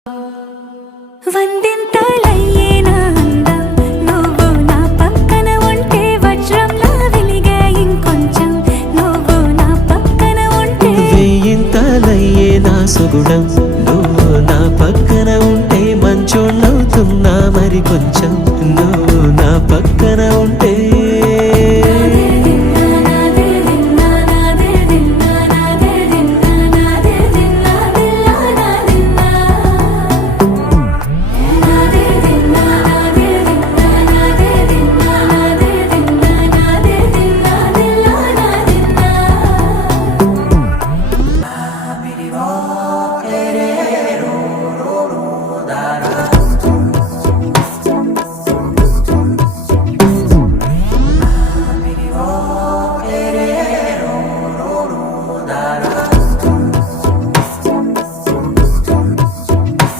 వందింతలయ్యేనా అందం నువ్వు నా పక్కన ఉంటే వజ్రంలా వెలిగే ఇంకొంచెం నువ్వు నా పక్కన ఉంటే వేయింతలయ్యేనా సుగుణం నువ్వు నా పక్కన ఉంటే మంచోళ్ళవుతున్నా మరి కొంచెం